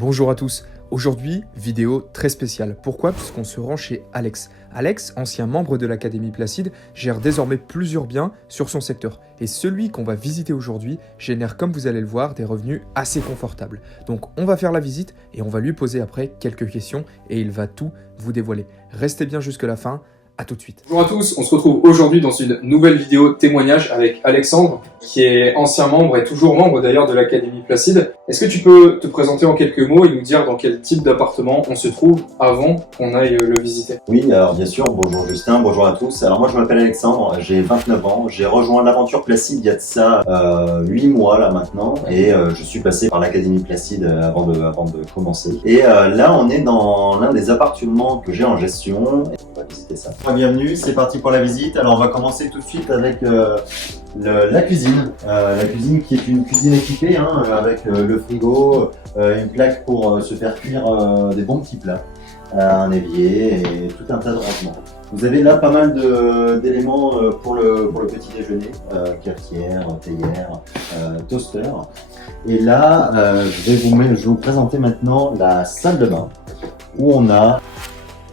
Bonjour à tous, aujourd'hui vidéo très spéciale. Pourquoi? Puisqu'on se rend chez Alex. Alex, ancien membre de l'Académie Placide, gère désormais plusieurs biens sur son secteur. Et celui qu'on va visiter aujourd'hui génère, comme vous allez le voir, des revenus assez confortables. Donc on va faire la visite et on va lui poser après quelques questions et il va tout vous dévoiler. Restez bien jusqu'à la fin. À tout de suite. Bonjour à tous, on se retrouve aujourd'hui dans une nouvelle vidéo témoignage avec Alexandre, qui est ancien membre et toujours membre d'ailleurs de l'Académie Placide. Est-ce que tu peux te présenter en quelques mots et nous dire dans quel type d'appartement on se trouve avant qu'on aille le visiter? Oui, alors bien sûr, bonjour Justin, bonjour à tous. Alors moi je m'appelle Alexandre, j'ai 29 ans, j'ai rejoint l'aventure Placide il y a de ça 8 mois là maintenant et je suis passé par l'Académie Placide avant de commencer. Et là on est dans l'un des appartements que j'ai en gestion et on va visiter ça. Bienvenue, c'est parti pour la visite. Alors on va commencer tout de suite avec la cuisine. La cuisine qui est une cuisine équipée avec le frigo, une plaque pour se faire cuire des bons petits plats, un évier et tout un tas de rangements. Vous avez là pas mal d'éléments pour le petit déjeuner, cafetière, théière, toaster. Et là, je vais vous présenter maintenant la salle de bain où on a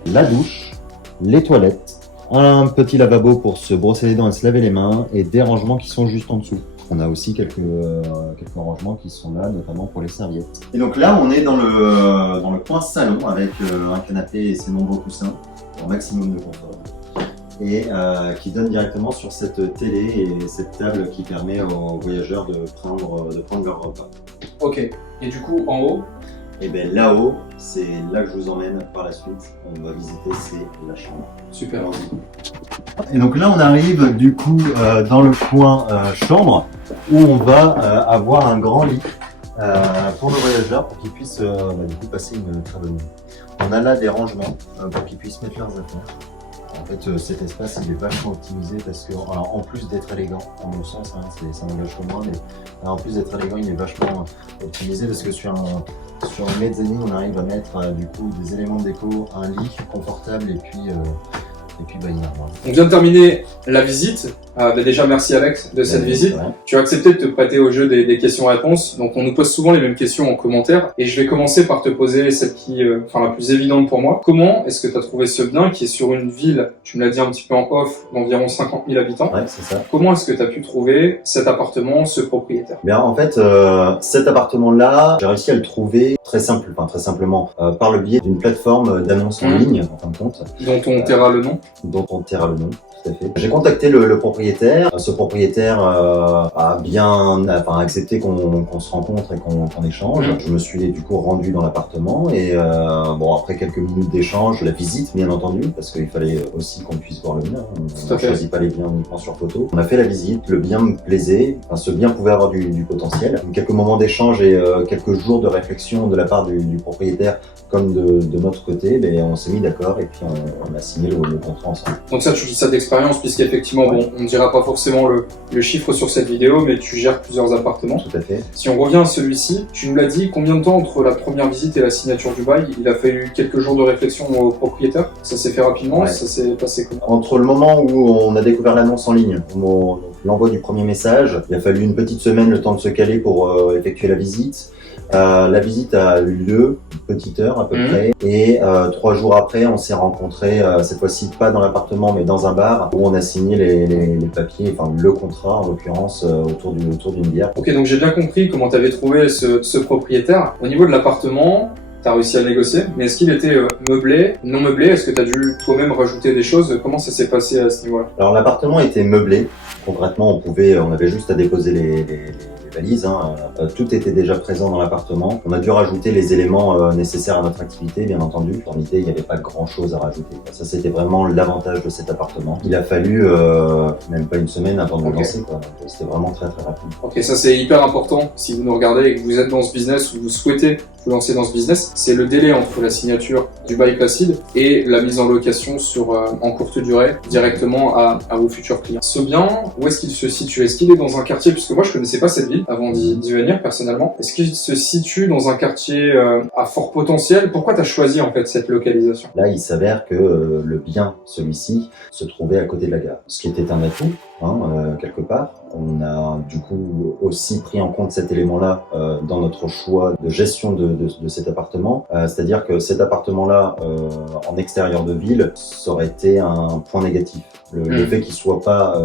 la douche, les toilettes, un petit lavabo pour se brosser les dents et se laver les mains et des rangements qui sont juste en dessous. On a aussi quelques rangements qui sont là, notamment pour les serviettes. Et donc là, on est dans le coin salon avec un canapé et ses nombreux coussins pour maximum de confort. Et qui donne directement sur cette télé et cette table qui permet aux voyageurs de prendre leur repas. Ok, et du coup en haut? Et bien là-haut, c'est là que je vous emmène par la suite. On va visiter, c'est la chambre. Super. Et donc là, on arrive du coup dans le coin chambre où on va avoir un grand lit pour nos voyageurs pour qu'ils puissent du coup passer une très bonne nuit. On a là des rangements pour qu'ils puissent mettre leurs affaires. En fait, cet espace il est vachement optimisé parce que, alors, en plus d'être élégant, en mon sens, ça n'engage que moi, mais en plus d'être élégant, il est vachement optimisé parce que sur une mezzanine, on arrive à mettre du coup des éléments de déco, un lit confortable et puis une armoire. On vient de terminer la visite. Déjà merci Alex de cette visite. Ouais. Tu as accepté de te prêter au jeu des questions-réponses. Donc on nous pose souvent les mêmes questions en commentaire. Et je vais commencer par te poser celle qui la plus évidente pour moi. Comment est-ce que tu as trouvé ce bien qui est sur une ville, tu me l'as dit un petit peu en off, d'environ 50 000 habitants? Ouais, c'est ça. Comment est-ce que tu as pu trouver cet appartement, ce propriétaire? Bien, en fait, cet appartement-là, j'ai réussi à le trouver très simplement par le biais d'une plateforme d'annonces en ligne, en fin de compte. Dont on taira le nom? Dont on taira le nom, tout à fait. J'ai contacté le propriétaire. Ce propriétaire a accepté qu'on se rencontre et qu'on échange. Je me suis du coup rendu dans l'appartement et après quelques minutes d'échange, la visite bien entendu, parce qu'il fallait aussi qu'on puisse voir le bien. On ne choisit pas les biens uniquement sur photo. On a fait la visite, le bien me plaisait, ce bien pouvait avoir du potentiel. Quelques moments d'échange et quelques jours de réflexion de la part du propriétaire comme de notre côté, on s'est mis d'accord et puis on a signé le contrat ensemble. Donc ça, tu dis ça d'expérience, puisqu'effectivement, on ne dira pas forcément le chiffre sur cette vidéo, mais tu gères plusieurs appartements. Tout à fait. Si on revient à celui-ci, tu nous l'as dit, combien de temps entre la première visite et la signature du bail? Il a fallu quelques jours de réflexion au propriétaire? Ça s'est fait rapidement? Ouais. Ça s'est passé comment? Entre le moment où on a découvert l'annonce en ligne, l'envoi du premier message, il a fallu une petite semaine le temps de se caler pour effectuer la visite. La visite a eu lieu, une petite heure à peu près, et 3 jours après, on s'est rencontrés, cette fois-ci pas dans l'appartement, mais dans un bar, où on a signé les papiers, enfin le contrat en l'occurrence, autour d'une bière. Ok, donc j'ai bien compris comment tu avais trouvé ce propriétaire. Au niveau de l'appartement, tu as réussi à le négocier, mais est-ce qu'il était meublé, non meublé? Est-ce que tu as dû toi-même rajouter des choses? Comment ça s'est passé à ce niveau-là? Alors l'appartement était meublé, concrètement on avait juste à déposer les valises, tout était déjà présent dans l'appartement. On a dû rajouter les éléments nécessaires à notre activité, bien entendu. En réalité, il n'y avait pas grand chose à rajouter. Ça, c'était vraiment l'avantage de cet appartement. Il a fallu même pas une semaine avant de le lancer, quoi. C'était vraiment très très rapide. Ok, ça c'est hyper important si vous nous regardez et que vous êtes dans ce business ou vous souhaitez vous lancer dans ce business, c'est le délai entre la signature du bail Placide et la mise en location en courte durée directement à vos futurs clients. Ce bien, où est-ce qu'il se situe? Est-ce qu'il est dans un quartier, puisque moi je connaissais pas cette ville avant d'y venir personnellement, est-ce qu'il se situe dans un quartier à fort potentiel? Pourquoi tu as choisi en fait cette localisation? Là, il s'avère que le bien, celui-ci, se trouvait à côté de la gare, ce qui était un atout, quelque part. On a du coup aussi pris en compte cet élément-là dans notre choix de gestion de cet appartement. C'est-à-dire que cet appartement-là, en extérieur de ville, ça aurait été un point négatif. Le fait qu'il soit pas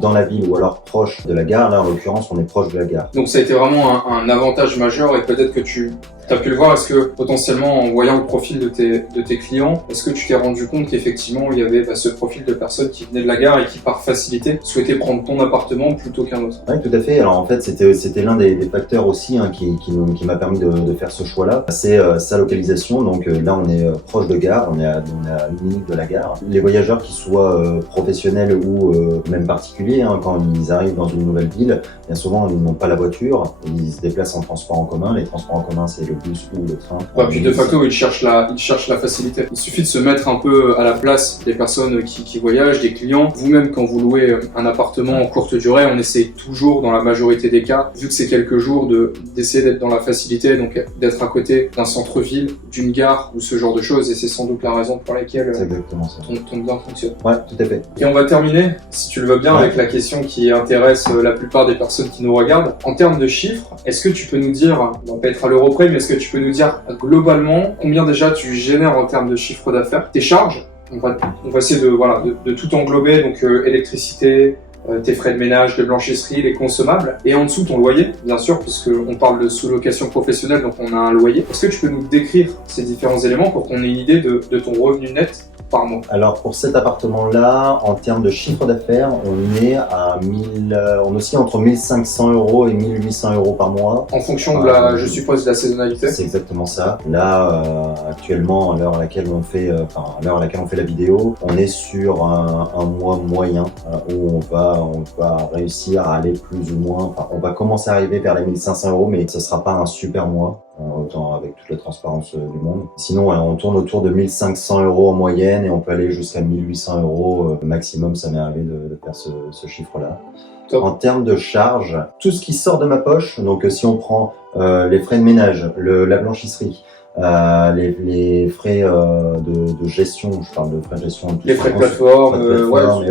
dans la ville ou alors proche de la gare, là en l'occurrence on est proche de la gare. Donc ça a été vraiment un avantage majeur et peut-être que tu as pu le voir. Est-ce que potentiellement en voyant le profil de tes clients, est-ce que tu t'es rendu compte qu'effectivement il y avait ce profil de personnes qui venaient de la gare et qui par facilité souhaitaient prendre ton appartement plutôt qu'un autre? Oui, tout à fait. Alors en fait c'était l'un des facteurs aussi qui m'a permis de faire ce choix-là. C'est sa localisation. Donc là on est proche de gare, on est à 1 minute de la gare. Les voyageurs qui soient professionnels ou même particuliers, quand ils arrivent dans une nouvelle ville, bien souvent ils n'ont pas la voiture, ils se déplacent en transport en commun. Les transports en commun c'est le bus ou le train. Ouais, puis de facto ils cherchent la facilité. Il suffit de se mettre un peu à la place des personnes qui voyagent, des clients. Vous-même quand vous louez un appartement en courte durée, on essaye toujours dans la majorité des cas, vu que c'est quelques jours, d'essayer d'être dans la facilité, donc d'être à côté d'un centre-ville, d'une gare ou ce genre de choses, et c'est sans doute la raison pour laquelle ton bien fonctionne. Ouais, tout à fait. Et on va terminer, si tu le veux bien, avec la question qui intéresse la plupart des personnes qui nous regardent. En termes de chiffres, est-ce que tu peux nous dire, on va pas être à l'euro près, mais est-ce que tu peux nous dire globalement combien déjà tu génères en termes de chiffre d'affaires, tes charges? On va essayer de tout englober, donc électricité, tes frais de ménage, de blanchisserie, les consommables, et en dessous ton loyer, bien sûr, puisqu'on parle de sous-location professionnelle, donc on a un loyer. Est-ce que tu peux nous décrire ces différents éléments pour qu'on ait une idée de ton revenu net par mois? Alors pour cet appartement-là, en termes de chiffre d'affaires, on oscille entre 1500 € et 1800 € par mois. En fonction je suppose, de la saisonnalité. C'est exactement ça. Là, actuellement, à l'heure à laquelle on fait, la vidéo, on est sur un mois moyen où on va réussir à aller plus ou moins. Enfin, on va commencer à arriver vers les 1500 €, mais ce sera pas un super mois. Autant avec toute la transparence du monde. Sinon, on tourne autour de 1500 € en moyenne et on peut aller jusqu'à 1800 € maximum. Ça m'est arrivé de faire ce chiffre-là. Top. En termes de charges, tout ce qui sort de ma poche, donc si on prend les frais de ménage, la blanchisserie, les frais de gestion, je parle de frais de gestion, les frais de plateforme,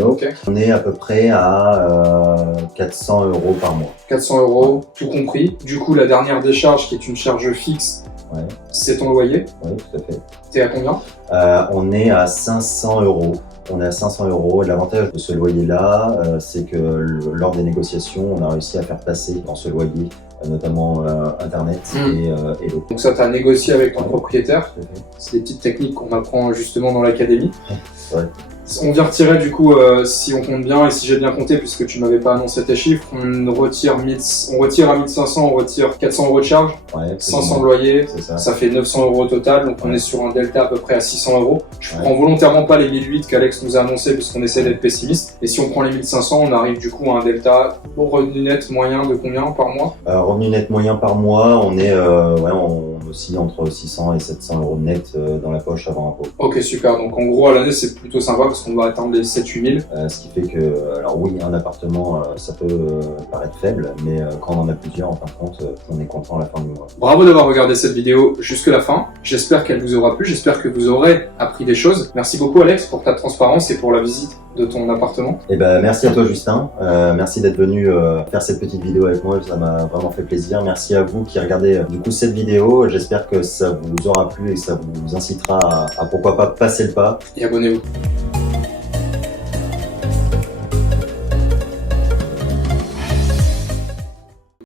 okay. On est à peu près à 400 € par mois. 400 € tout compris. Du coup, la dernière décharge, qui est une charge fixe, c'est ton loyer. Oui, tout à fait. T'es à combien? On est à 500 €. On est à 500 €. Et l'avantage de ce loyer-là, c'est que lors des négociations, on a réussi à faire passer dans ce loyer notamment Internet et l'eau. Donc ça, tu as négocié avec ton propriétaire. C'est des petites techniques qu'on apprend justement dans l'académie. Ouais. On vient retirer du coup, si on compte bien et si j'ai bien compté, puisque tu m'avais pas annoncé tes chiffres, on retire à 1500, on retire 400 € de charge, 500 de loyer, ça fait 900 € au total, donc on est sur un delta à peu près à 600 €. Je prends volontairement pas les 1008 qu'Alex nous a annoncé puisqu'on essaie d'être pessimiste, et si on prend les 1500, on arrive du coup à un delta au revenu net moyen de combien par mois? Revenu net moyen par mois, on est on oscille entre 600 et 700 € net dans la poche avant impôt. Ok, super, donc en gros à l'année c'est plutôt sympa parce qu'on va atteindre les 7-8 000. Ce qui fait que, alors oui, un appartement, ça peut paraître faible, mais quand on en a plusieurs, en fin de compte, on est content à la fin du mois. Bravo d'avoir regardé cette vidéo jusque la fin. J'espère qu'elle vous aura plu, j'espère que vous aurez appris des choses. Merci beaucoup Alex pour ta transparence et pour la visite de ton appartement. Et merci à toi Justin, merci d'être venu faire cette petite vidéo avec moi, ça m'a vraiment fait plaisir. Merci à vous qui regardez du coup cette vidéo, j'espère que ça vous aura plu et que ça vous incitera à pourquoi pas passer le pas. Et abonnez-vous.